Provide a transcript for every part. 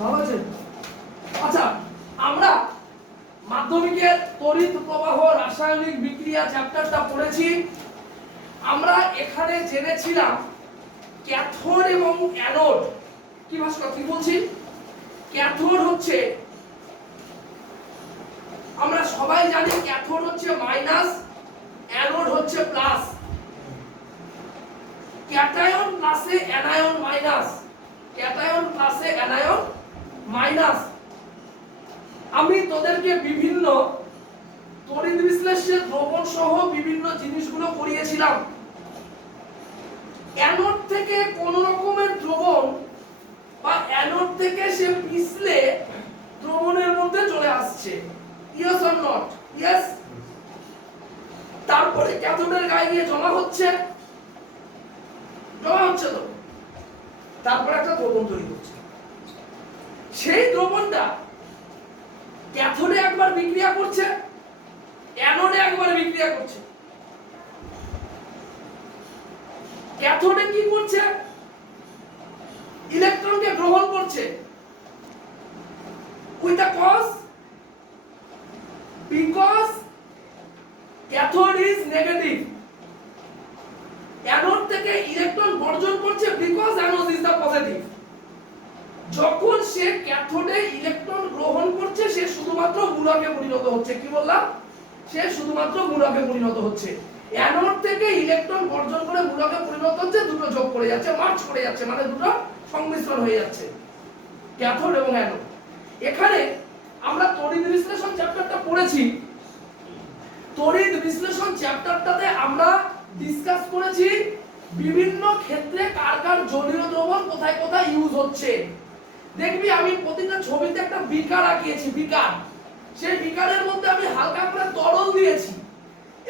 ভালো আছে। আচ্ছা, আমরা মাধ্যমিকের তড়িৎ প্রবাহ রাসায়নিক বিক্রিয়া চ্যাপ্টারটা পড়েছি। আমরা এখানে জেনেছিলাম ক্যাথোড এবং অ্যানোড। কি ভাস্কর কি বলছি? ক্যাথোড হচ্ছে, আমরা সবাই জানি ক্যাথোড হচ্ছে মাইনাস, অ্যানোড হচ্ছে প্লাস। ক্যাটায়ন প্লাসে অ্যানায়ন মাইনাস, ক্যাটায়ন প্লাসে অ্যানায়ন মাইনাস। আমি তোদেরকে বিভিন্ন তড়িৎ বিশ্লেষণের দ্রবণ সহ বিভিন্ন জিনিসগুলো করিয়েছিলাম। অ্যানোড থেকে কোন রকমের দ্রবণ বা অ্যানোড থেকে সে পিছলে দ্রবণের মধ্যে চলে আসছে, ইয়েস অর নট? ইয়েস। তারপরে ক্যাথোডের গায়ে গিয়ে জমা হচ্ছে, জমা হচ্ছে তো, তারপরে একটা দ্রবণ তৈরি হচ্ছে। সেই দ্রবণটা ক্যাথোডে একবার বিক্রিয়া করছে, অ্যানোডে একবার বিক্রিয়া করছে। ক্যাথোডে কি করছে? ইলেকট্রনকে গ্রহণ করছে with a cause, because cathode is negative. Anode থেকে ইলেকট্রন বর্জন করছে because anode is the positive. যখন সে ক্যাথোডে ইলেকট্রন গ্রহণ করছে সে শুধুমাত্র মূলকে পরিণত হচ্ছে। কি বললাম? সে শুধুমাত্র মূলকে পরিণত হচ্ছে। অ্যানোড থেকে ইলেকট্রন বর্জন করে মূলকে পরিণত হচ্ছে, দুটো যোগ করে যাচ্ছে, মার্জ করে যাচ্ছে, মানে দুটো সংমিশ্রণ হয়ে যাচ্ছে, ক্যাথোড এবং অ্যানোড। এখানে আমরা তড়িৎ বিশ্লেষণ চ্যাপ্টারটা পড়েছি। তড়িৎ বিশ্লেষণ চ্যাপ্টারটাতে আমরা ডিসকাস করেছি বিভিন্ন ক্ষেত্রে কার কার জলীয় দ্রবণ কোথায় কোথায় ইউজ হচ্ছে। দেখবি আমি প্রতিটা ছবিতে একটা বিকার আঁকিয়েছি, বিকার। সেই বিকারের মধ্যে আমি হালকা করে তরল দিয়েছি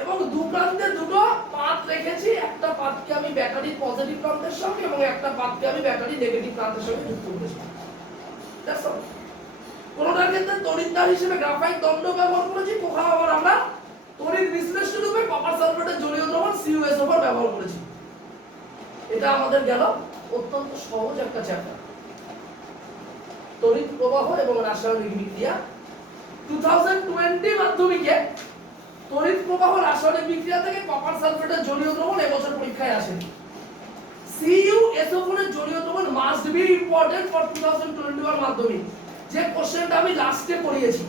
এবং দু প্রান্তে দুটো পাত রেখেছি। একটা পাতকে আমি ব্যাটারির পজিটিভ প্রান্তের সঙ্গে এবং একটা পাতকে আমি ব্যাটারির নেগেটিভ প্রান্তের সঙ্গে যুক্ত করেছি। That's all. কোনটার ক্ষেত্রে তড়িৎদ্বার হিসেবে গ্রাফাইট দণ্ড ব্যবহার করেছি, কোথাও আবার আমরা তড়িৎ বিশ্লেষণ রূপে কপার সালফেটের জলীয় দ্রবণ CuSO4 ব্যবহার করেছি। এটা আমাদের গেল অত্যন্ত সহজ একটা চ্যাপ্টার, তড়িৎ প্রবাহ এবং রাসায়নিক বিক্রিয়া। 2020 মাধ্যমিকে তড়িৎ প্রবাহ রাসায়নিক বিক্রিয়া থেকে কপার সালফেটের জলীয় দ্রবণ এবছর পরীক্ষায় আসেনি। CuSO4 এর জলীয় দ্রবণ মাস্ট বি ইম্পর্টেন্ট ফর 2021 মাধ্যমিক, যে কোশ্চেনটা আমি লাস্টে করিয়েছি।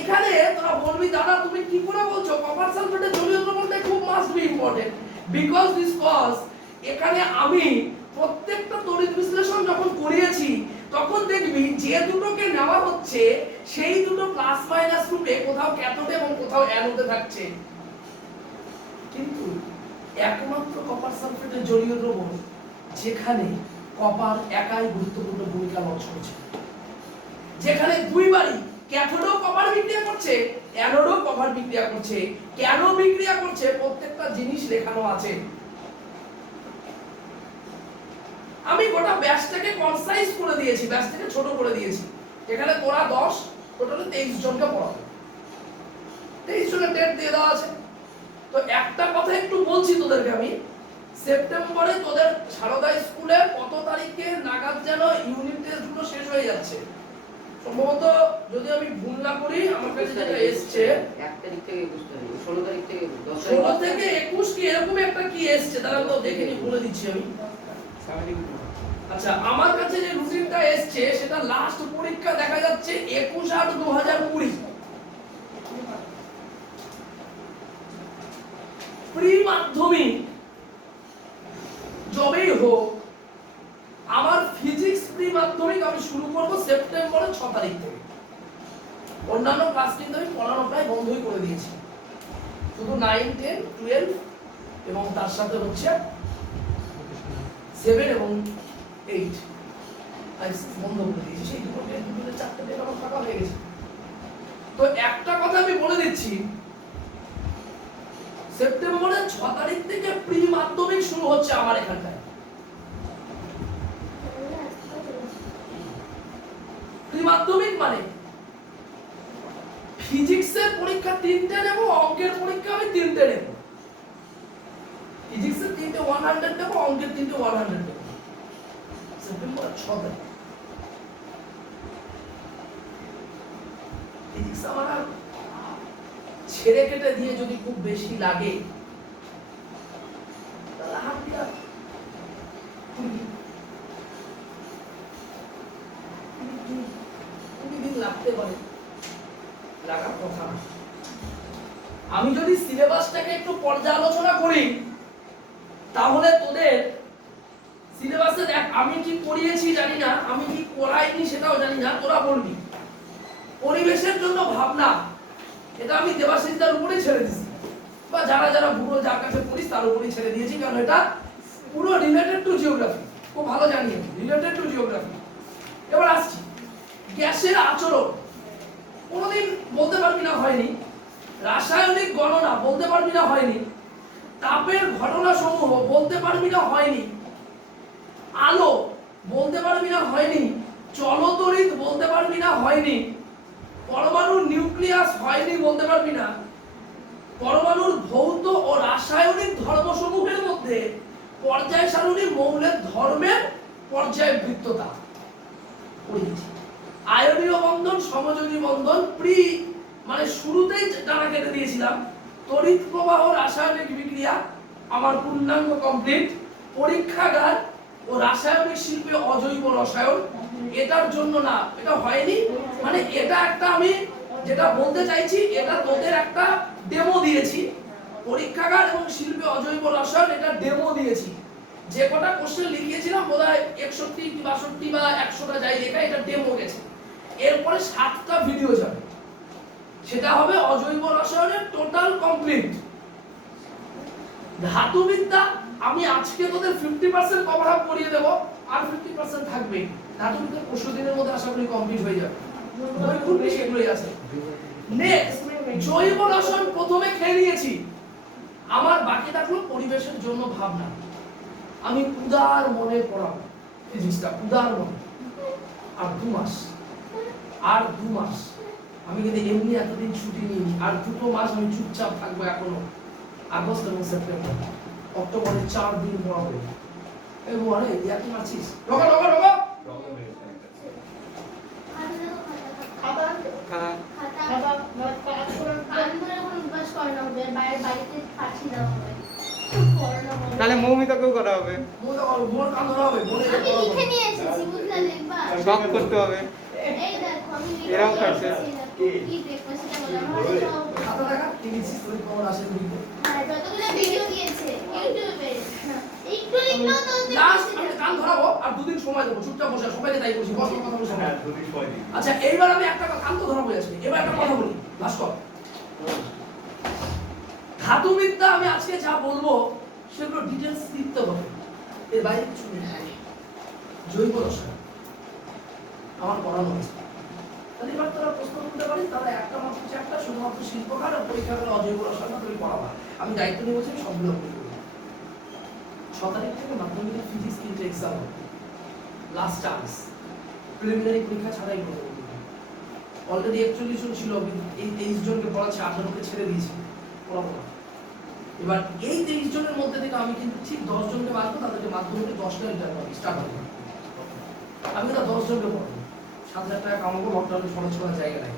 এখানে তোরা বলবি দাদা তুমি কি করে বলছো কপার সালফেটের জলীয় দ্রবণটা খুব must be important? Because this cause এখানে আমি প্রত্যেকটা তড়িৎ বিশ্লেষণ যখন করিয়েছি তখন দেখবি যে দুটোকে নেওয়া হচ্ছে সেই দুটো প্লাস মাইনাস রূপে কোথাও ক্যাথোডে এবং কোথাও অ্যানোডে থাকছে। কিন্তু একমাত্র কপার সালফেটের জলীয় দ্রবণ যেখানে কপার একাই গুরুত্বপূর্ণ ভূমিকা পালন করছে, যেখানে দুইবারই ক্যাথোডেও কপার বিক্রিয়া করছে, অ্যানোডেও কপার বিক্রিয়া করছে। কেন বিক্রিয়া করছে প্রত্যেকটা জিনিস লেখানো আছে। আমি গোটা ব্যাচটাকে কনসাইজ করে দিয়েছি, ব্যাচটাকে ছোট করে দিয়েছি। এখানে তোরা 10, টোটালি 23 জনকে পড়াবো। 23 জনের ডেট দিয়ে দেওয়া আছে। তো একটা কথা একটু বলছি তোদেরকে আমি, সেপ্টেম্বরে তোদের সারদা স্কুলে কত তারিখে নাগাদ যেন ইউনিট টেস্টগুলো শেষ হয়ে যাচ্ছে সম্ভবত, যদি আমি ভুল না করি। আমার কাছে যেটা এসছে 1 তারিখ থেকে 21 তারিখ, 16 তারিখ থেকে 10 16 থেকে 21 কি এরকম একটা কি এসছে, তাহলে তো দেখে নি, বলে দিচ্ছি আমি। আচ্ছা, আমার কাছে যে রুটিনটা এসছে সেটা লাস্ট পরীক্ষা দেখা যাচ্ছে 21/8/2020। প্রি মাধ্যমিক যবেই হোক, আমার ফিজিক্স প্রি মাধ্যমিক আমি শুরু করব সেপ্টেম্বরের 6 তারিখ থেকে। অন্যান্য ক্লাস কিন্তু আমি পড়ানো প্রায় বন্ধই করে দিয়েছি, শুধু 9, 10, 12 এবং তার সাথে হচ্ছে 7 এবং 8 বন্ধ করে দিয়েছি। সেই দুটো 4টে ডেট আমার ফাঁকা হয়ে গেছে। তো একটা কথা আমি বলে দিচ্ছি, সেপ্টেম্বরের 6 তারিখ থেকে প্রি মাধ্যমিক শুরু হচ্ছে আমার এখানটায়। প্রি মাধ্যমিক মানে ফিজিক্সের পরীক্ষা 3টে নেব, অঙ্কের পরীক্ষা আমি 3টে নেব। ফিজিক্সের 3টে 100 নেব, অঙ্কের 3টে 100 নেব। সেপ্টেম্বর 6 তারিখ ফিজিক্স আমার আর ছেড়ে কেটে দিয়ে যদি খুব বেশি লাগে তাহলে হাত দিয়া দিন লাগতে পারে, লাগার কথা না। আমি যদি সিলেবাসটাকে একটু পর্যালোচনা করি তাহলে তোদের সিলেবাসে দেখ, আমি কি পড়িয়েছি জানি না, আমি কি পড়াইনি সেটাও জানি না, তোরা বলবি। পরিবেশের জন্য ভাবনা, এটা আমি দেবাশিসদার উপরেই ছেড়ে দিয়েছি, বা যারা যারা ভূগোল যার কাছে পড়িস তার উপরেই ছেড়ে দিয়েছি, কারণ এটা পুরো রিলেটেড টু জিওগ্রাফি, খুব ভালো জানি, রিলেটেড টু জিওগ্রাফি। এবার আসছি গ্যাসের আচরণ, কোনোদিন বলতে পারবি না হয়নি, রাসায়নিক গণনা বলতে পারবি না হয়নি, তাপের ঘটনা সমূহ বলতে পারবি না হয়নি, আলো বলতে পারবি না হয়নি, চলতরিৎ বলতে পারবি না হয়নি, পরমাণুর নিউক্লিয়াস হয়নি বলতে পারবি না, পরমাণুর ভৌত ও রাসায়নিক ধর্মসমূহের মধ্যে পর্যায় সারণী মৌলের ধর্মের পর্যায়বৃত্ততা পড়িয়েছি। আয়নীয় বন্ধন, সমযোজী বন্ধন, মানে শুরুতেই ডানা কেটে দিয়েছিলাম। তড়িৎ প্রবাহ, রাসায়নিক বিক্রিয়া আমার পূর্ণাঙ্গ কমপ্লিট। পরীক্ষাগার ও রাসায়নিক শিল্পে অজৈব রসায়ন, এটার জন্য না, এটা হয়নি, মানে এটা একটা আমি যেটা বলতে চাইছি, এটা তোদের একটা ডেমো দিয়েছি। পরীক্ষাগার এবং শিল্পে অজৈব রসায়ন, এটা ডেমো দিয়েছি। যে কটা কোশ্চেন লিখিয়েছিলাম বোধহয় 61 কি 62 বা 100টা যাই লেখা, এটা ডেমো গেছে। এরপরে 7টা ভিডিও যাবে, সেটা হবে অজৈব রসায়নের টোটাল কমপ্লিট। ধাতুবিদ্যা আমি আজকে তোদের 50% কভার আপ করিয়ে দেব, আর 50% থাকবে। ধাতুবিদ্যা 25 দিনের মধ্যে আশা করি কমপ্লিট হয়ে যাবে, বই খুব বেশি এগুলোই আছে। নেক্সট জৈব রসায়ন প্রথমে খেয়ে নিয়েছি, আমার বাকি থাকলো পরিবেশের জন্য ভাবনা। আমি উদার মনে পড়াবো ফিজিক্সটা, উদার মনে। আর 2 মাস, আর 2 মাস আমি কিন্তু এমনি এতদিন ছুটি নিইনি, আর 2 মাস আমি চুপচাপ থাকবো এখনো। আগস্ট এবং সেপ্টেম্বর, অক্টোবরে 4 দিন পড়াবো। এই বলে ইয়া কি মারছিস? রগা রগা রগা খাতা খাতা কাজ করে কাজ করে এখন বাস করে না, ওদের বাইরে বাড়িতে পাঠিয়ে দেওয়া হবে। তাহলে মৌমিতাকেও করা হবে, বোন কান ধরা হবে, বোনে আমি লিখে নিয়ে এসেছি, বুঝলে লিখবা সব করতে হবে। এই দেখো আমি লিখে এরাও নিয়ে করছে। এসেছি, কি দেখবো সেটা বলো আমাদের সব। খাতা দেখা কি লিখছিস তুই, খবর আসে তুই? হ্যাঁ, যতগুলো ভিডিও দিয়েছে ইউটিউবে, একটু লিখলেও তো ওদের লাস্ট বেশি আমি দেয়। কান ধরাবো, আর 2 দিন সময় দেবো, চুপচাপ বসে সবাইকে তাই বলছি, বস কথা বলছি। হ্যাঁ, 2 দিন সময় দিন। আচ্ছা এইবার আমি একটা কান তো ধরাবো আজকে, এবার একটা কথা বলি ভাস্কর। ধাতুবিদ্যা আমি আজকে যা বলবো সেগুলো ডিটেইলস লিখতে হবে, এর বাইরে কিছু নেই। জৈব রসায়ন আমার পড়ানো আছে, তাহলে এবার তোরা প্রশ্ন করতে পারিস, তাহলে একটা মাত্র চ্যাপ্টার শুধুমাত্র শিল্পকার আর পরীক্ষাগারে অজৈব রসায়ন তুমি পড়াবা। আমি দায়িত্ব নিয়েছি সবগুলো করবো। 6 তারিখ থেকে মাধ্যমিক ফিজিক্স কিন্তু এক্সাম হবে, লাস্ট চান্স, প্রিলিমিনারি পরীক্ষা ছাড়াই করবো। অলরেডি 41 জন ছিল, এই 23 জনকে পড়াচ্ছে, 18 কে ছেড়ে দিয়েছি, পড়াবো না। এবার এই 23 জনের মধ্যে থেকে আমি কিন্তু ঠিক 10 জনকে বাঁচবো, তাদেরকে মাধ্যমিকে 10টা ইন্টারভিউ স্টার্ট হবে। আমি তো 10 জনকে পড়াবো, 7,000 টাকা কামাবো, লকডাউনে খরচ করার জায়গা নাই,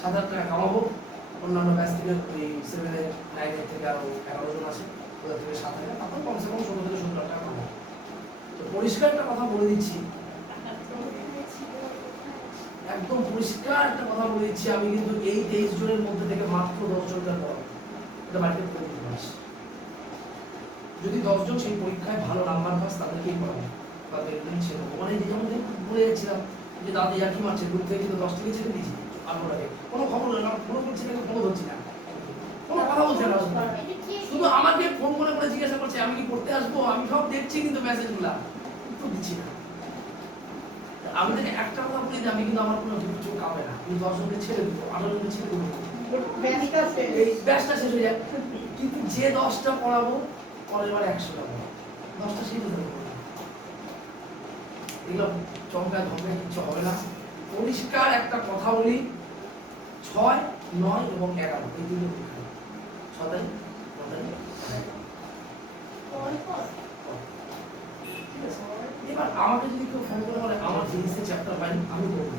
7,000 টাকা কামাবো। অন্যান্য ব্যাচ থেকে ওই 7 এর 9 এর থেকে আরো 11 জন আছে, ওদের থেকে 7,000, তখন কমসে কম 16 থেকে 17 টাকা কামাবো। তো পরিষ্কার একটা কথা বলে দিচ্ছি, একদম পরিষ্কার একটা কথা বলে দিচ্ছি, আমি কিন্তু এই 23 জনের মধ্যে থেকে মাত্র 10 জনকে পড়াবো। এটা বাড়িতে পড়ে দিতে পারিস। যদি 10 জন সেই পরীক্ষায় ভালো নাম্বার পাস, তাদেরকেই পড়াবো, তাদের এমনি ছেড়ে দেবো। মানে যেমন বলে যাচ্ছিলাম যে দাদি আর কি মারছে, গ্রুপ থেকে কিন্তু 10 থেকে ছেড়ে দিয়েছি, আগে কোনো খবর না, কোনো করছি না, কোনো ধরছি না, কোনো কথা বলছে না, শুধু আমাকে ফোন করে করে জিজ্ঞাসা করছে আমি কি পড়তে আসবো। আমি সব দেখছি কিন্তু মেসেজগুলা তো দিচ্ছি না। আমি তাকে একটা কথা বলি যে আমি কিন্তু আমার কোনো কিছু কামে না, আমি 10 জনকে ছেড়ে দেবো, 18 জনকে ছেড়ে দেবো, এই ব্যাচটা শেষ হয়ে যায়। কিন্তু যে 10টা পড়াবো পরের বার 100টা পড়াবো, 10টা শিখে দেবো। এগুলো চমকা ধমকা কিছু হবে না। পরিষ্কার একটা কথা বলি, 6, 9 এবং 11 এই দুটো পরীক্ষা, 6 তারিখ 9 তারিখ। এবার আমাকে যদি কেউ ফোন করে বলে আমার ফিজিক্সের চ্যাপ্টার পাইনি, আমি বলবো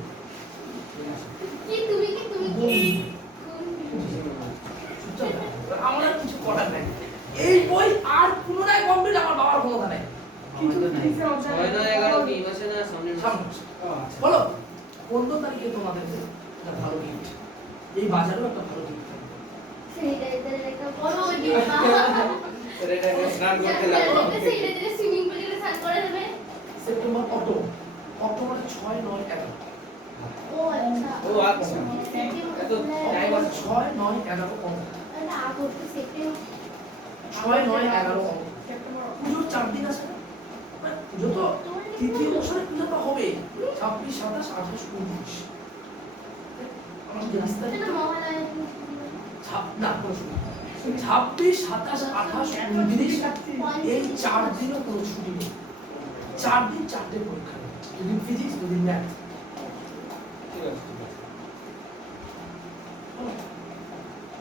কি তুমি বলবো বই আর পুনরায় কমপ্লিট আমার বাবার ক্ষমতা নেই। আমার তো নাই 6-9-11 কি মাসে না সামনের মাসে? সামনে মাসে। বলো 15 তারিখে তোমাদের একটা ভালো গিফট, এই বাজারেও একটা ভালো গিফট থাকবে। স্যানিটাইজারের একটা বড় ডিব্বা। ছেলেটাকে স্নান করতে লাগলো। স্যানিটাইজারে সুইমিং পুলে গেলে স্নান করে দেবে। সেপ্টেম্বর অক্টোবরে 6, 9, 11 ও আচ্ছা। ও আচ্ছা। এত টাইম আছে। 6, 9, 11 এটা আগস্ট সেপ্টেম্বর 6, 9, 11 পুজোর 4 দিন আছে না? মানে পুজো তো তৃতীয় বছরে পুজো তো হবে 26, 27, 28, 29 আমাদের রাস্তায় এটা মহালয়া না 26, 27, 28, 29 এই 4 দিনও কোনো ছুটি নেই। 4 দিন 4টে পরীক্ষা নেই, দুদিন ফিজিক্স দুদিন ম্যাথ। ঠিক আছে, ঠিক আছে।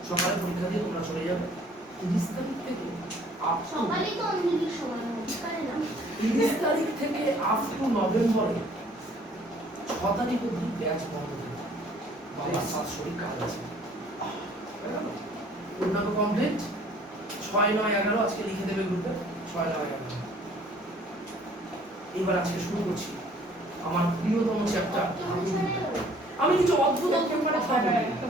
সকালে পরীক্ষা দিয়ে তোমরা চলে যাবে 30 তারিখ থেকে আপ টু সকালেই তো অঞ্জলির সময় হতে পারে না। 30 তারিখ থেকে আপ টু নভেম্বরে 6 তারিখ অবধি ব্যাচ বন্ধ থাকে। বাবার সাথে শরীর কাজ আছে। পূর্ণাঙ্গ কমপ্লিট 6, 9, 11 আজকে লিখে দেবে গ্রুপে 6, 9, 11। এবার আজকে শুরু করছি আমার প্রিয়তম চ্যাপ্টার। আমি কিছু অদ্ভুত অদ্ভুত কথা বলবো।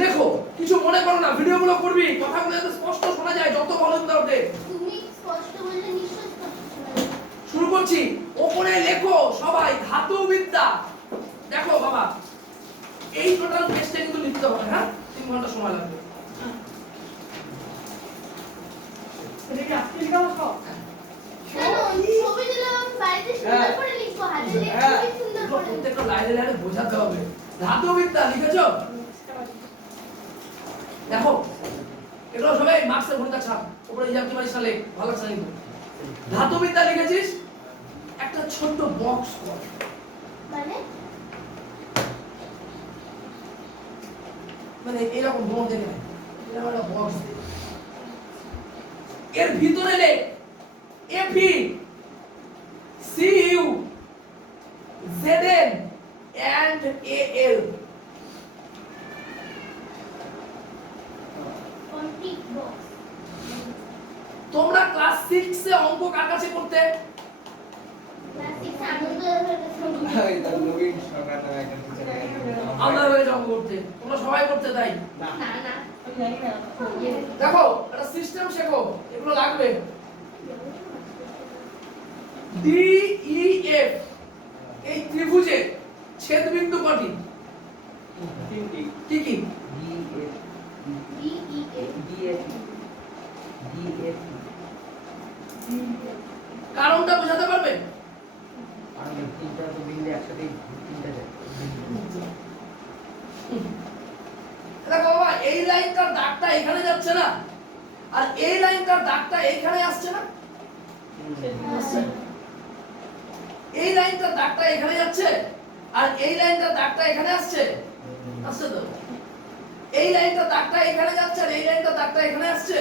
লেখো, কিছু মনে করো না, ভিডিওগুলো করবি, কথাগুলো যাতে স্পষ্ট শোনা যায়, যত ভলিউম দাও দে। তুমি স্পষ্ট বললে নিশ্চয় স্পষ্ট শোনা যাবে। শুরু করছি। ওপরে লেখো সবাই ধাতুবিদ্যা। দেখো বাবা, এই টোটাল পেজটা কিন্তু লিখতে হবে, হ্যাঁ 3 ঘন্টা সময় লাগবে। কেন ছবি দিলাম আমি বাড়িতে সুন্দর করে লিখবো, হাতে লিখে খুবই সুন্দর এগুলো করে লিখবো। প্রত্যেকটা লাইনে লাইনে বোঝাতে হবে। ধাতুবিদ্যা লিখেছো? দেখো এগুলো সবাই মার্কসের ভূমিকা ছাপ, উপরে হিসাব কি পারিস না লেখ, ভালো লাগছে না কিন্তু। ধাতুবিদ্যা লিখেছিস, একটা ছোট্ট বক্স কর। মানে মানে এরকম বোন দেখে নেয়, এরকম একটা বক্স দে। এর ভিতরে লেখ Fe Cu Zn and Al. কন্টিক বক্স। তোমরা ক্লাস 6 এ অঙ্ক কার কাছে করতে? ক্লাসিক আনন্দ হয়ে গেছে। এই তো নবীন সরকার নামে একটা টিচার আমরা হয়ে অঙ্ক করতে, তোমরা সবাই করতে তাই। না না দেখো একটা সিস্টেম শেখো, এগুলো লাগবে। ডি ই এফ এই ত্রিভুজের ছেদবিন্দু কটি? কি কি? কারণটা বোঝাতে পারবে? দেখো বাবা, এই লাইনটার দাগটা এখানে যাচ্ছে না, আর এই লাইনটার দাগটা এইখানে আসছে না? আসছে। এই লাইনটার দাগটা এখানে যাচ্ছে, আর এই লাইনটার দাগটা এখানে আসছে, আসছে তো? এই লাইনটার দাগটা এখানে যাচ্ছে, আর এই লাইনটার দাগটা এখানে আসছে।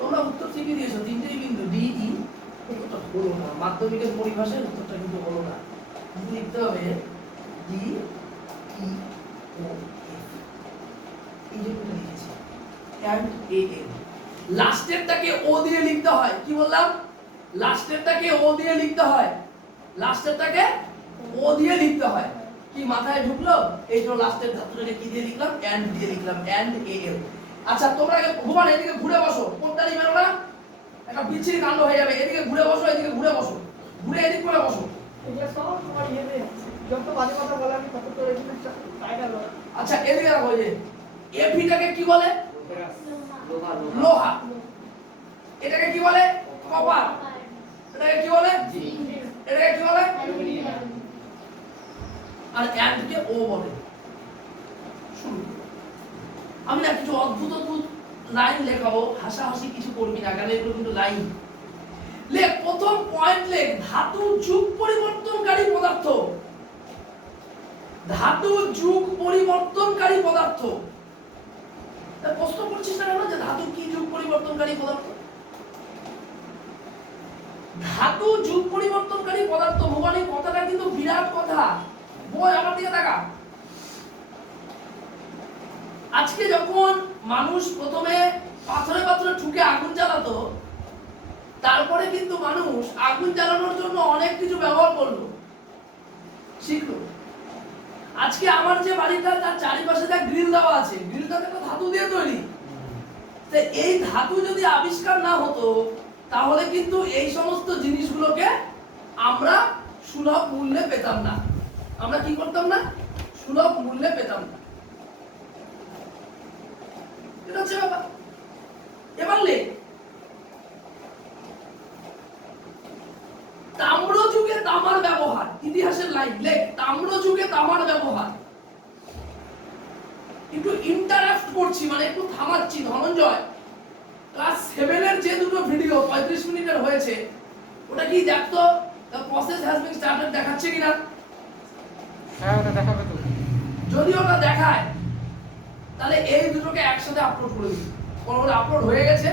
তোমরা উত্তর ঠিকই দিয়েছো, তিনটেই বিন্দু ডি ই। উত্তরটা হলো না, মাধ্যমিকের পরিভাষায় উত্তরটা কিন্তু হলো না। লিখতে হবে ডি ই ও এফ, এই যে এটা লিখেছি এন্ড এ এল। লাস্টেরটাকে ও দিয়ে লিখতে হয়, কি বললাম? লাস্টেরটাকে ও দিয়ে লিখতে হয়, লাস্টেরটাকে ও দিয়ে লিখতে হয়। কি মাথায় ঢুকলো? এই তো লাস্টের ধাতুটাকে কি দিয়ে লিখলাম? এন্ড দিয়ে লিখলাম, এন্ড এ এল। আচ্ছা তোমরা আগে ভুবন এদিকে ঘুরে বসো, কোনটা নিবেন না? একটা বিচ্ছিরি কাণ্ড হয়ে যাবে। এদিকে ঘুরে বসো, এদিকে ঘুরে বসো, ঘুরে এদিক করে বসো। এটা সব তোমার ইয়েতে যত বাজে কথা বলে আমি তত করে কিন্তু টাইগার লয়। আচ্ছা এদিকে রাখো, এই যে এফিটাকে কি বলে? লোহা লোহা। এটাকে কি বলে? কপার। এটাকে কি বলে? এটাকে কি বলে? আর এন্ডকে ও বলে। শুরু। আমি না কিছু অদ্ভুত অদ্ভুত লাইন লেখাবো, হাসাহাসি কিছু করবি না, কারণ এগুলো কিন্তু লাইন। লেখ প্রথম পয়েন্ট, লেখ ধাতু যুগ পরিবর্তনকারী পদার্থ। ধাতু যুগ পরিবর্তনকারী পদার্থ। তাই প্রশ্ন করছিস না কেন যে ধাতু কি যুগ পরিবর্তনকারী পদার্থ? ধাতু যুগ পরিবর্তনকারী পদার্থ। ভবানী কথাটা কিন্তু বিরাট কথা। বই আমার দিকে তাকা। আজকে যখন মানুষ প্রথমে পাথরে পাথরে ঠুকে আগুন জ্বালাতো, মানুষ আগুন জ্বালানোর জন্য অনেক কিছু ব্যবহার করলো, শিখলো। আজকে আমার যে বাড়িটা তার চারিপাশে যা গ্রিল দেওয়া আছে, গ্রিলটা একটা ধাতু দিয়ে তৈরি। তো এই ধাতু যদি আবিষ্কার না হতো তাহলে কিন্তু এই সমস্ত জিনিসগুলোকে আমরা সুলভ মূল্যে পেতাম না। আমরা কি করতাম না? সুলভ মূল্যে পেতাম না। এটা হচ্ছে ব্যাপার। এবার লেখ, তাম্র যুগে তামার ব্যবহার, ইতিহাসের লাইন লেখ, তাম্র যুগে তামার ব্যবহার। একটু ইন্টারাপ্ট করছি, মানে একটু থামাচ্ছি। ধনঞ্জয়, ক্লাস 7 এর যে দুটো ভিডিও 35 মিনিটের হয়েছে, ওটা কি দেখতো? The process has been started দেখাচ্ছে কিনা? হ্যাঁ, ওটা দেখাবে তো। যদি ওটা দেখায় তাহলে এই দুটোকে একসাথে আপলোড করে দিই। কোনটা আপলোড হয়ে গেছে,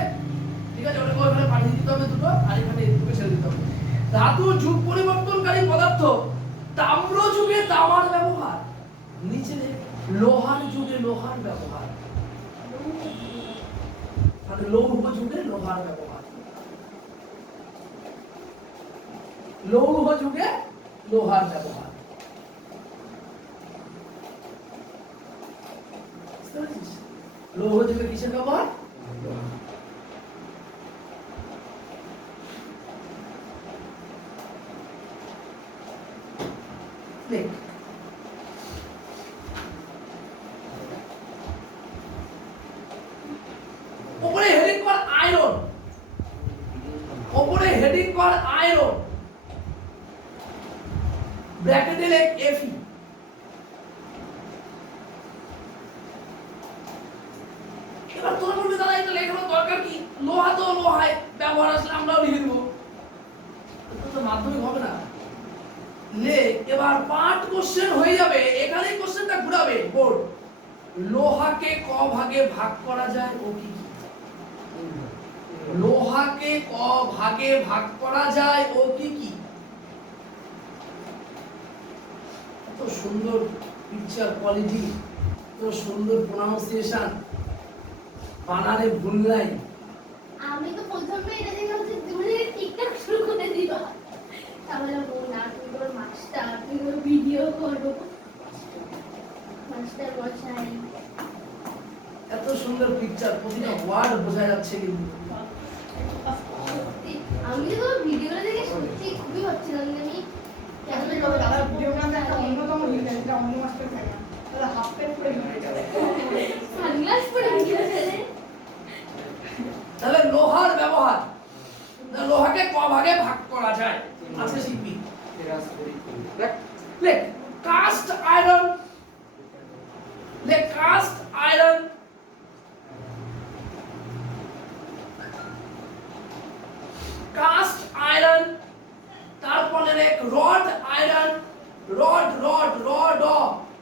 ঠিক আছে, ওটাকে ওখানে পাঠিয়ে দিতে হবে দুটো, আর এখানে এই দুটোকে ছেড়ে দিতে হবে। ধাতু যুগ পরিবর্তনকারী পদার্থ, তাম্র যুগে তামার ব্যবহার, নিচে লোহার যুগে লোহার ব্যবহার, মানে লৌহ যুগে লোহার ব্যবহার, লৌহ যুগে লোহার ব্যবহার। লৌহ যুগে কিসের ব্যবহার? লেখ, উপরে হেডিং কর আয়রন, উপরে হেডিং কর আয়রন, ব্র্যাকেটে লেখ এফি। এবার তোরা বলবি দাদা এটা লেখানোর দরকার কি? লোহা তো লোহায় ব্যবহার আসলে আমরাও লিখে দেবো, তো মাধ্যমিক হবে না। লে, এবার পার্ট কোশ্চেন হয়ে যাবে, এখানেই কোশ্চেনটা ঘুরাবে বোর্ড। লোহাকে ক ভাগে ভাগ করা যায় ও কি কি? লোহাকে ক ভাগে ভাগ করা যায় ও কি কি? এত সুন্দর পিকচার কোয়ালিটি, এত সুন্দর প্রোনাউন্সিয়েশন, বানানে ভুল নাই। আমি তো প্রথমে এটা দেখে ভাবছি তুমি ঠিকঠাক শুরু করে দিবা, তাহলে ও না তুমি তোর মাস্টার, তুমি তোর ভিডিও করো মাস্টার মশাই। এত সুন্দর পিকচার, প্রতিটা ওয়ার্ড বোঝা যাচ্ছে কিন্তু। সত্যি, আমি তো তোর ভিডিওটা দেখে সত্যি খুবই ভাবছিলাম যে আমি কেন তবে দাদার ভিডিওটা আমি একটা অন্যতম ভিডিও, যেটা অন্য মাস্টার থাকে না, তাহলে হাফ প্যান্ট পরে ভিডিও চলে। সানগ্লাস পরে ভিডিও ছেড়ে। তাহলে লোহার ব্যবহার, না লোহাকে ক ভাগে ভাগ করা যায়, আজকে শিখবি। লেখ কাস্ট আয়রন, লেখ কাস্ট আয়রন, কাস্ট আয়রন। তারপরে লেখ wrought iron, wrought wrought wrought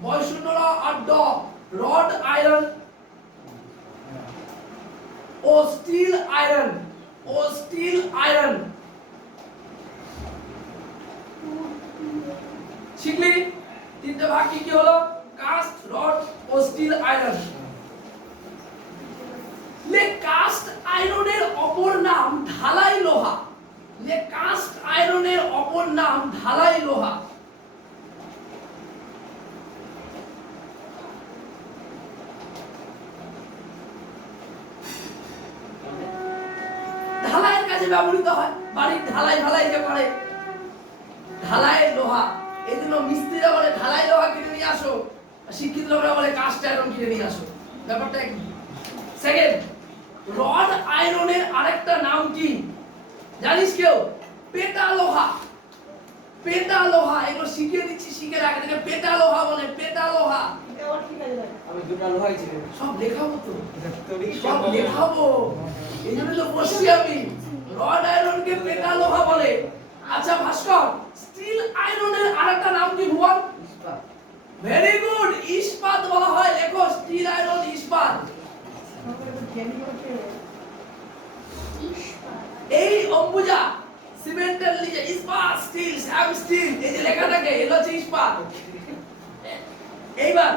বয়শূন্য র আর ড, রড আয়রন। ও স্টিল আয়রন, ও স্টিল আয়রন। শিখলি তিনটে ভাগ কি কি হলো? কাস্ট, রড ও স্টিল আয়রন। লে কাস্ট আয়রনের অপর নাম ঢালাই লোহা, লে কাস্ট আয়রনের অপর নাম ঢালাই লোহা। ঢালাইয়ের কাজে ব্যবহৃত হয়, বাড়ির ঢালাই ঢালাই যে করে, ঢালাই লোহা। এই জন্য মিস্ত্রিরা বলে ঢালাই লোহা কিনে নিয়ে আসো, আর শিক্ষিত লোকরা বলে কাস্ট আয়রন কিনে নিয়ে আসো। ব্যাপারটা কি? সেকেন্ড, রড আয়রনের আরেকটা নাম কি জানিস কেউ? পেটা লোহা, পেটা লোহা। এগুলো শিখিয়ে দিচ্ছি, শিখে রাখ। এটাকে পেটা লোহা বলে, পেটা লোহা। এটা আবার ঠিক আছে দাদা। আমি দুটো লোহাই ছিল। সব লেখাবো তো, তড়িৎ সব চৌম্বক। লেখাবো, এই জন্য তো বসছি আমি। রড আয়রনকে পেটা লোহা বলে। আচ্ছা ভাস্কর, স্টিল আয়রনের আরেকটা নাম কি ভুবন? ইস্পাত। ভেরি গুড, ইস্পাত বলা হয়। লেখো স্টিল আয়রন, ইস্পাত। আমাকে তো জ্ঞানী করতে হবে। ইস্পাত। এই অম্বুজা সিমেন্টের নিচে ইস্পাত, স্টিল, স্যাম স্টিল, এই যে লেখা থাকে এগুলো হচ্ছে ইস্পাত। এইবার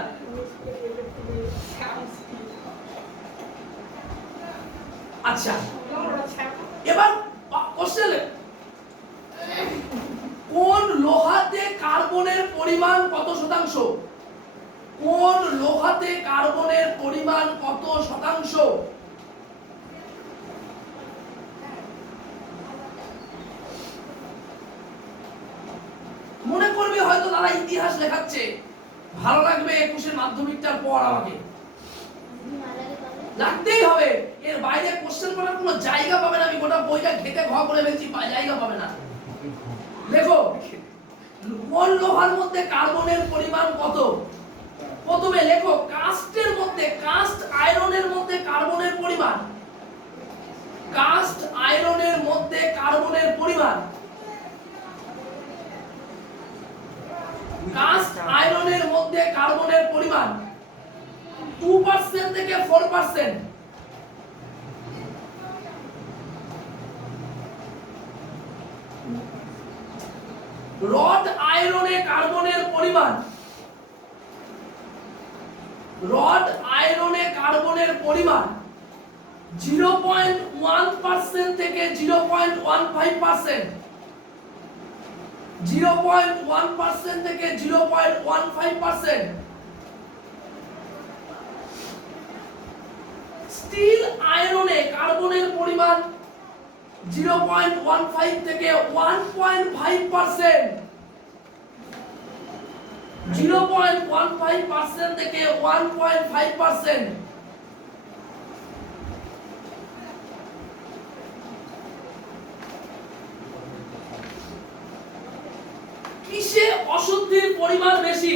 আচ্ছা, এবার কোশ্চেন লোহাতে কার্বনের পরিমাণ কত শতাংশ? মনে করবে হয়তো তারা ইতিহাস লেখাচ্ছে, ভালো লাগবে 21 মাধ্যমিকটার পর আমাকে লাগতেই হবে, এর বাইরে কোশ্চেন করার কোনো জায়গা পাবে না। আমি গোটা বইটা ঘেটে ঘ করে ফেলছি, জায়গা পাবে না। দেখো কোন লোহার মধ্যে কার্বনের পরিমাণ কত? প্রথমে লেখো কাস্টের মধ্যে, কাস্ট আয়রনের মধ্যে কার্বনের পরিমাণ, কাস্ট আয়রনের মধ্যে কার্বনের পরিমাণ, কাস্ট আয়রনের মধ্যে কার্বনের পরিমাণ 2% থেকে 4%। রড আয়রনে কার্বনের পরিমাণ, রড আয়রনে কার্বনের পরিমাণ 0.1% থেকে 0.15%, 0.1% থেকে 0.15%। স্টিল আয়রনে কার্বনের পরিমাণ 0.15 থেকে 1.5%, 0.15% থেকে 1.5%। কিসে অশুদ্ধির পরিমাণ বেশি?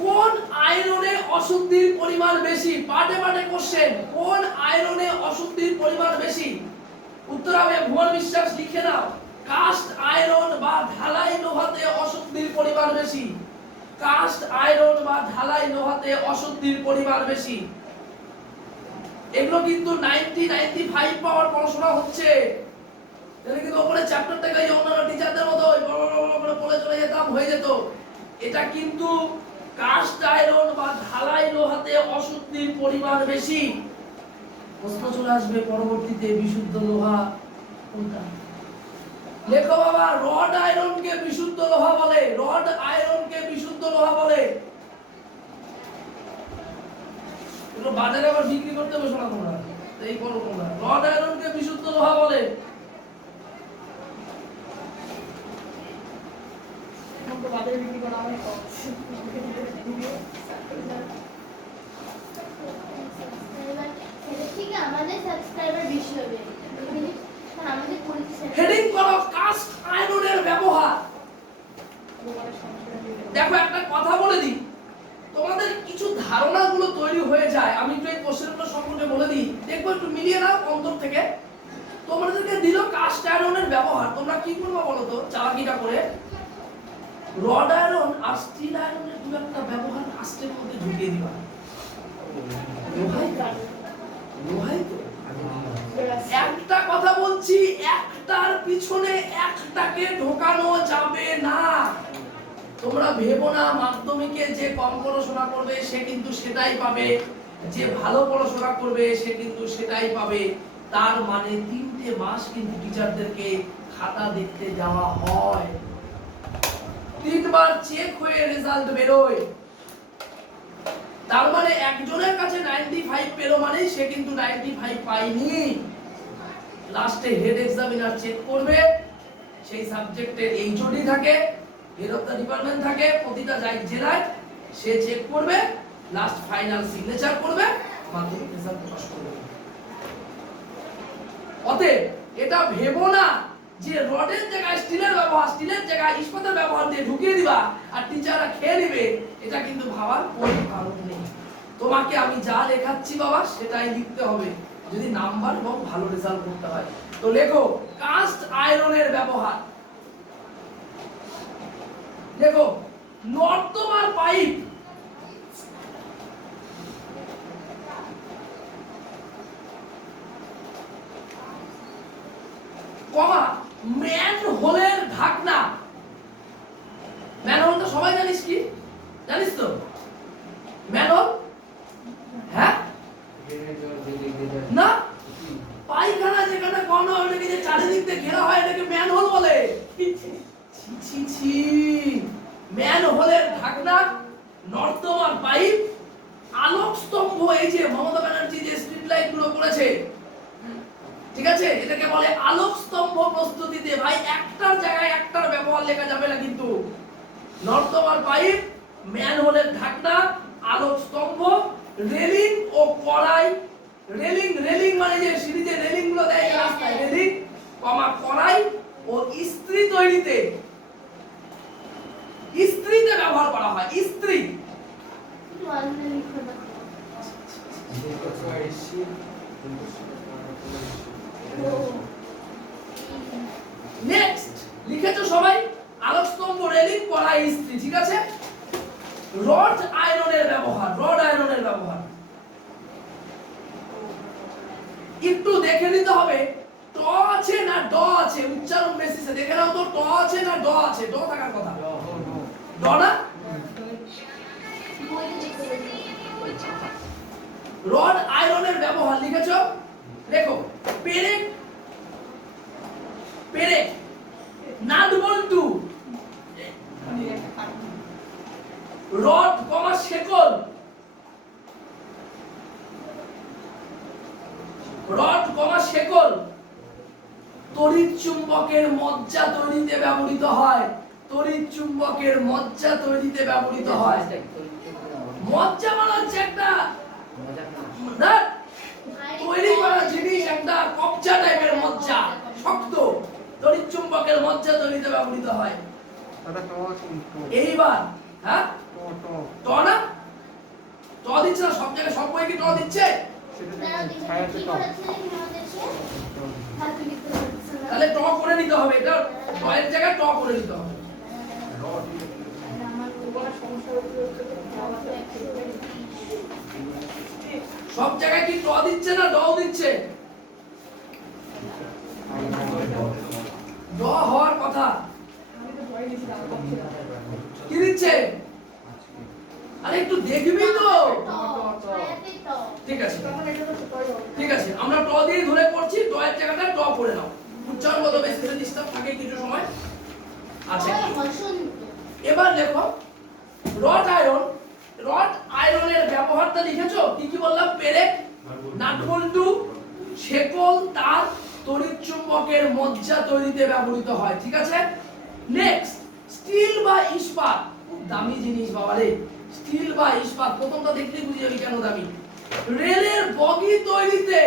কোন আয়রনে অশুদ্ধির পরিমাণ বেশি? পাটে পাটে কোশ্চেন, কোন আয়রনে অশুদ্ধির পরিমাণ বেশি? উত্তর হবে ভুবন বিশ্বাস, লিখে নাও, কাস্ট আয়রন বা ঢালাই লোহাতে অশুদ্ধির পরিমাণ বেশি, কাস্ট আয়রন বা ঢালাই লোহাতে অশুদ্ধির পরিমাণ বেশি। এগুলো কিন্তু 95 পাওয়ার পড়াশোনা হচ্ছে। এটা কিন্তু ওপরে চ্যাপ্টারটাকে অন্যান্য টিচারদের মতো বড় করে পড়ে চলে যেতাম, হয়ে যেত। এটা কিন্তু কাস্ট আয়রন বা ঢালাই লোহাতে অশুদ্ধির পরিমাণ বেশি। প্রশ্ন চলে আসবে পরবর্তীতে, বিশুদ্ধ লোহা কোনটা? লেখো বাবা, রড আয়রনকে বিশুদ্ধ লোহা বলে, রড আয়রনকে বিশুদ্ধ লোহা বলে। এগুলো বাজারে আবার বিক্রি করতে বসো না তোমরা, এই করো তোমরা। রড আয়রনকে বিশুদ্ধ লোহা বলে। এখন তো বাজারে বিক্রি করা অনেক কম। ঠিক আমাদের সাবস্ক্রাইবার বেশি হবে, কারণ আমাদের পরিচিত। হেডিং করো কাস্ট আয়রনের ব্যবহার। দেখো একটা কথা বলে দিই, তোমাদের কিছু ধারণাগুলো তৈরি হয়ে যায়। আমি একটু এই কোশ্চেনগুলো সম্পর্কে বলে দিই, দেখবো একটু মিলিয়ে নাও অন্তর থেকে। তোমাদেরকে দিল কাস্ট আয়রনের ব্যবহার, তোমরা কি করবে বলো তো চালাকিটা করে? রড আয়রন আর স্টিল আয়রনের দু একটা ব্যবহার কাস্টের মধ্যে ঢুকিয়ে দিবা। লোহাই তো একটা কথা বলছি, একটার পিছনে একটাকে ঢোকানো যাবে না। তোমরা ভেবো না মাধ্যমিকে যে কম পড়াশোনা করবে সে কিন্তু সেটাই পাবে, যে ভালো পড়াশোনা করবে সে কিন্তু সেটাই পাবে। তার মানে 3টে মাস কিন্তু টিচারদেরকে খাতা দেখতে যাওয়া হয়, 3বার চেক হয়ে রেজাল্ট বেরোয়। তার মানে একজনের কাছে 95 পেলো মানে সে কিন্তু 95 পায়নি। লাস্টে হেড এক্সামিনার চেক করবে, সেই সাবজেক্টের এইচওডি থাকে, হেড অফ দ্য ডিপার্টমেন্ট থাকে প্রতিটা জেলায়, সে চেক করবে, লাস্ট ফাইনাল সিগনেচার করবে, মাধ্যমিক রেজাল্ট প্রকাশ করবে। অতএব এটা ভেবো না যে রডের জায়গায় স্টিলের ব্যবহার, স্টিলের জায়গায় ইস্পাতের ব্যবহার দিয়ে ঢুকিয়ে দিবা আর টিচাররা খেয়ে নেবে, এটা কিন্তু ভাবার কোনো কারণ নেই। তোমাকে আমি যা লেখাচ্ছি বাবা সেটাই লিখতে হবে যদি নাম্বার এবং ভালো রেজাল্ট করতে হয়। তো লেখো কাস্ট আয়রনের ব্যবহার। দেখো নর্দমার পাইপ, কমা ম্যানহোলের ঢাকনা। ম্যানহোল তো সবাই জানিস, কি জানিস তো ম্যানহোল? হ্যাঁ না, পায়খানা যেখানে কম হয় ওটাকে যে চারিদিক দিয়ে ঘেরা হয় এটাকে ম্যানহোল বলে। ছি ছি ছি, এগুলো করেছে, ঠিক আছে? এটাকে বলে আলোক স্তম্ভ প্রস্তুতিতে। ভাই একটার জায়গায় একটার ব্যবহার লেখা যাবে না কিন্তু। নর্দমার পাইপ, ম্যানহোলের ঢাকনা, আলোক স্তম্ভ, রেলিং ও কড়াই। রেলিং মানে যে সিঁড়িতে রেলিং গুলো দেয় রাস্তায়, রেলিং কমা কড়াই ও ইস্ত্রি তৈরিতে ব্যবহার করা হয়। ইস্ত্রি। একটু আলাদা লিখো না। নেক্সট লিখেছো সবাই? আলোক স্তম্ভ, রেলিং, কড়াই, ইস্ত্রি, ঠিক আছে? রড আয়রনের ব্যবহার। একটু দেখে নিতে হবে ট আছে না ড আছে, উচ্চারণ বেসিসে দেখে নাও তো ট আছে না ড আছে। ড থাকার কথা, ড না? বইতে দেখতে বলছি। রড আয়রনের ব্যবহার লিখেছো? দেখো, পেরেক, নাট বল্টু, রড কমা শেকল, তড়িৎ চুম্বকের মজ্জা তৈরিতে ব্যবহৃত হয়। মজ্জা মানে হচ্ছে একটা না তৈরি করা জিনিস, একটা কবজা টাইপের মজ্জা, শক্ত। তড়িৎ চুম্বকের মজ্জা তৈরিতে ব্যবহৃত হয়। এইবার হ্যাঁ ট না, ট দিচ্ছে না সব জায়গায়, সব বই কি ট দিচ্ছে? তাহলে ট করে নিতে হবে, এটা ট এর জায়গায় ট করে নিতে হবে। সব জায়গায় কি ট দিচ্ছে না ড দিচ্ছে? ড হওয়ার কথা। কি দিচ্ছে? আরে একটু দেখবি তো। ঠিক আছে, আমরা ট দিয়ে ধরে করছি, ট এর জায়গাটা ট করে নাও। উচ্চারণগত বেসিসে ডিস্টার্ব থাকে কিছু সময়। আচ্ছা, এবার দেখো রড আয়রনের ব্যবহারটা লিখেছো? কি বললাম? পেরেক, নাট বল্টু, শেকল, তার, তড়িৎ চুম্বকের মজ্জা তৈরিতে ব্যবহৃত হয়, ঠিক আছে? নেক্সট, স্টিল বা ইস্পাত। খুব দামি জিনিস বাবা রে, স্টিল বা ইস্পাত। প্রথমটা দেখলেই বুঝে যাবি কেন দামি। রেলের বগি তৈরিতে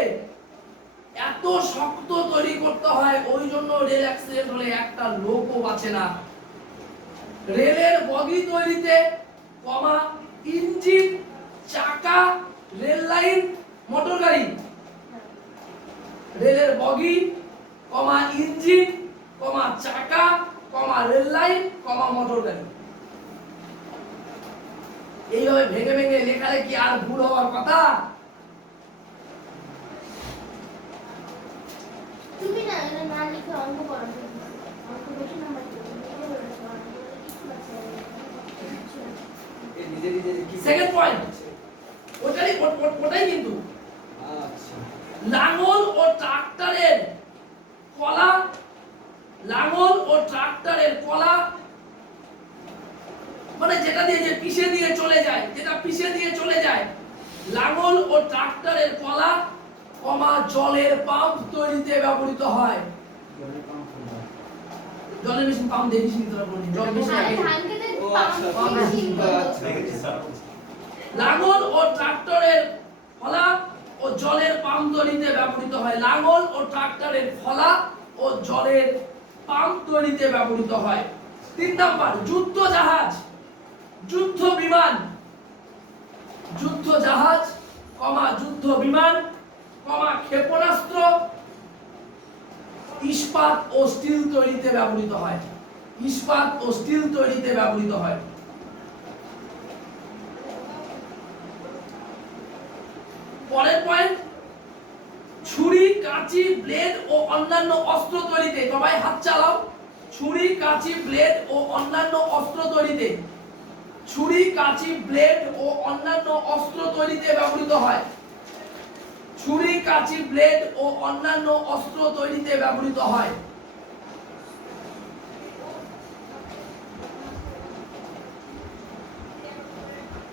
এত শক্ত তৈরি করতে হয়, ওই জন্য রেল অ্যাক্সিডেন্ট হলে একটা লোকও বাঁচে না। রেলের বগি তৈরিতে কমা ইঞ্জিন, চাকা, রেল লাইন, মোটর গাড়ি। রেলের বগি কমা ইঞ্জিন কমা চাকা কমা রেল লাইন কমা মোটর গাড়ি। এইভাবে ভেঙে ভেঙে লেখালে কি আর ভুল হওয়ার কথা? তুমি না এটা না লিখে অঙ্ক করো, অঙ্ক বেশি নাম্বার সেকেন্ড পয়েন্ট ওটাই কিন্তু লাঙল ও ট্রাক্টরের কলা, মানে যেটা দিয়ে যে পিষে দিয়ে চলে যায়, লাঙল ও ট্রাক্টরের কলা কমা জলের পাম্প তৈরিতে ব্যবহৃত হয়। জলের মেশিন পাম্প দেখিস নি তোরা বলি, জল মেশিন আগে। লাঙল ও ট্রাক্টরের ফলা ও জলের পাম্প তৈরিতে ব্যবহৃত হয়। লাঙল ও ট্রাক্টরের ফলা ও জলের পাম্প তৈরিতে ব্যবহৃত হয়। 3 নাম্বার, যুদ্ধ জাহাজ, যুদ্ধ বিমান, যুদ্ধ বিমান কমা ক্ষেপণাস্ত্র ইস্পাত ও স্টিল তৈরিতে ব্যবহৃত হয়। পরের পয়েন্ট, ছুরি, কাঁচি, ব্লেড ও অন্যান্য অস্ত্র তৈরিতে। সবাই হাত চালাও। ছুরি, কাঁচি, ব্লেড ও অন্যান্য অস্ত্র তৈরিতে। ছুরি, কাঁচি, ব্লেড ও অন্যান্য অস্ত্র তৈরিতে ব্যবহৃত হয়। ছুরি, কাঁচি, ব্লেড ও অন্যান্য অস্ত্র তৈরিতে ব্যবহৃত হয়।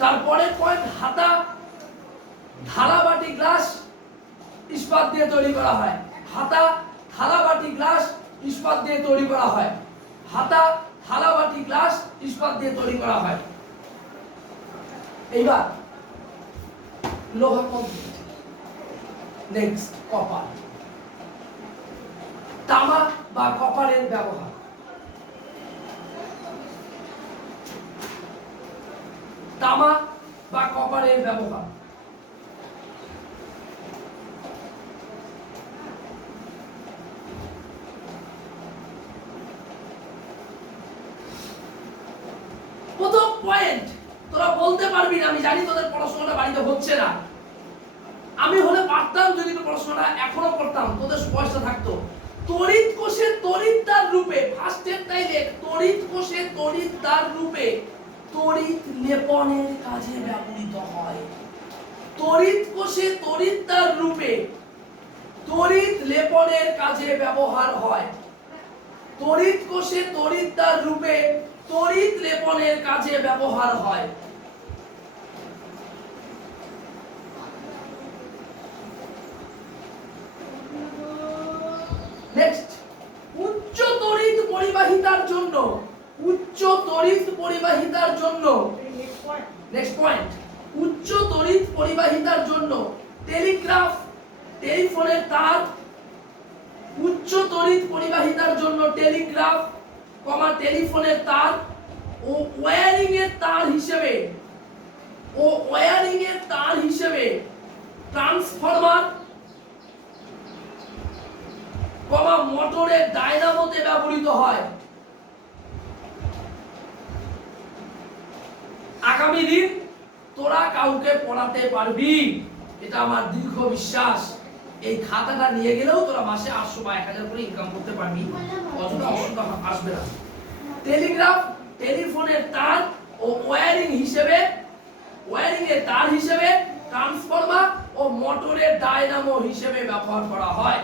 তারপরে পয়েন্ট, হাতা, থালা, বাটি, গ্লাস ইস্পাত দিয়ে তৈরি করা হয়। হাতা, থালা, বাটি, গ্লাস ইস্পাত দিয়ে তৈরি করা হয়। হাতা, থালা, বাটি, গ্লাস ইস্পাত দিয়ে তৈরি করা হয়। এইবার লোহা কমপ্লিট। Next copper. তামা বা কপারের ব্যবহার। তামা বা কপারের ব্যবহার। প্রথম পয়েন্ট, তোরা বলতে পারবি না, আমি জানি তোদের পড়াশোনাটা বাড়িতে হচ্ছে না। আমি হলে পারতাম, যদি পড়াশোনাটা এখনো করতাম, তোদের বয়সটা থাকতো। তড়িৎ কোষে তড়িৎদ্বার রূপে, ফার্স্টের টাইলে তড়িৎ কোষে তড়িৎদ্বার রূপে তড়িৎ লেপনের কাজে ব্যবহৃত হয়। তড়িৎ কোষে তড়িৎদ্বার রূপে তড়িৎ লেপনের কাজে ব্যবহার হয়। তড়িৎ কোষে তড়িৎদ্বার রূপে তড়িৎ লেপনের কাজে ব্যবহার হয়। নেক্সট, উচ্চ তড়িৎ পরিবাহিতার জন্য, উচ্চ তড়িৎ পরিবাহিতার জন্য, নেক্সট পয়েন্ট, উচ্চ তড়িৎ পরিবাহিতার জন্য টেলিগ্রাফ, টেলিফোনের তার, উচ্চ তড়িৎ পরিবাহিতার জন্য টেলিগ্রাফ, টেলিফোনের তার ও ওয়্যারিং এর তার হিসেবে, ও ওয়্যারিং এর তার হিসেবে ট্রান্সফরমার, মোটরের ডায়নামোতে ব্যবহৃত হয়। আগামী দিন তোরা কাউকে পড়াতে পারবি, এটা আমার দীর্ঘ বিশ্বাস। এই খাতাটা নিয়ে গেলেও তোরা মাসে 800 বা 1000 করে ইনকাম করতে পারবি, অযথা অসুবিধা আসবে না। টেলিগ্রাফ, টেলিফোনের তার ও ওয়্যারিং হিসেবে, ওয়্যারিং এর তার হিসেবে ট্রান্সফরমার ও মোটরের ডায়নামো হিসেবে ব্যবহার করা হয়।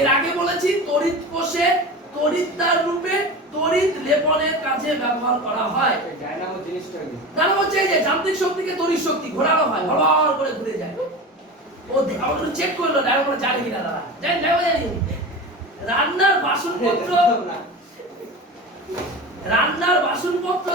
এর আগে বলেছি তড়িৎ কোষে তড়িৎদ্বার রূপে তড়িৎ লেপনের কাজে ব্যবহার করা হয়। ডায়নামো জিনিসটা কি? ডায়নামো হচ্ছে এই যে যান্ত্রিক শক্তিকে তড়িৎ শক্তি ঘোরানো হয়, ভরভর করে ঘুরে যায়। ও আমরা চেক করলো ডায়নামো জানি কিনা দাদা, জানি। রান্নার বাসনপত্র, রান্নার বাসনপত্র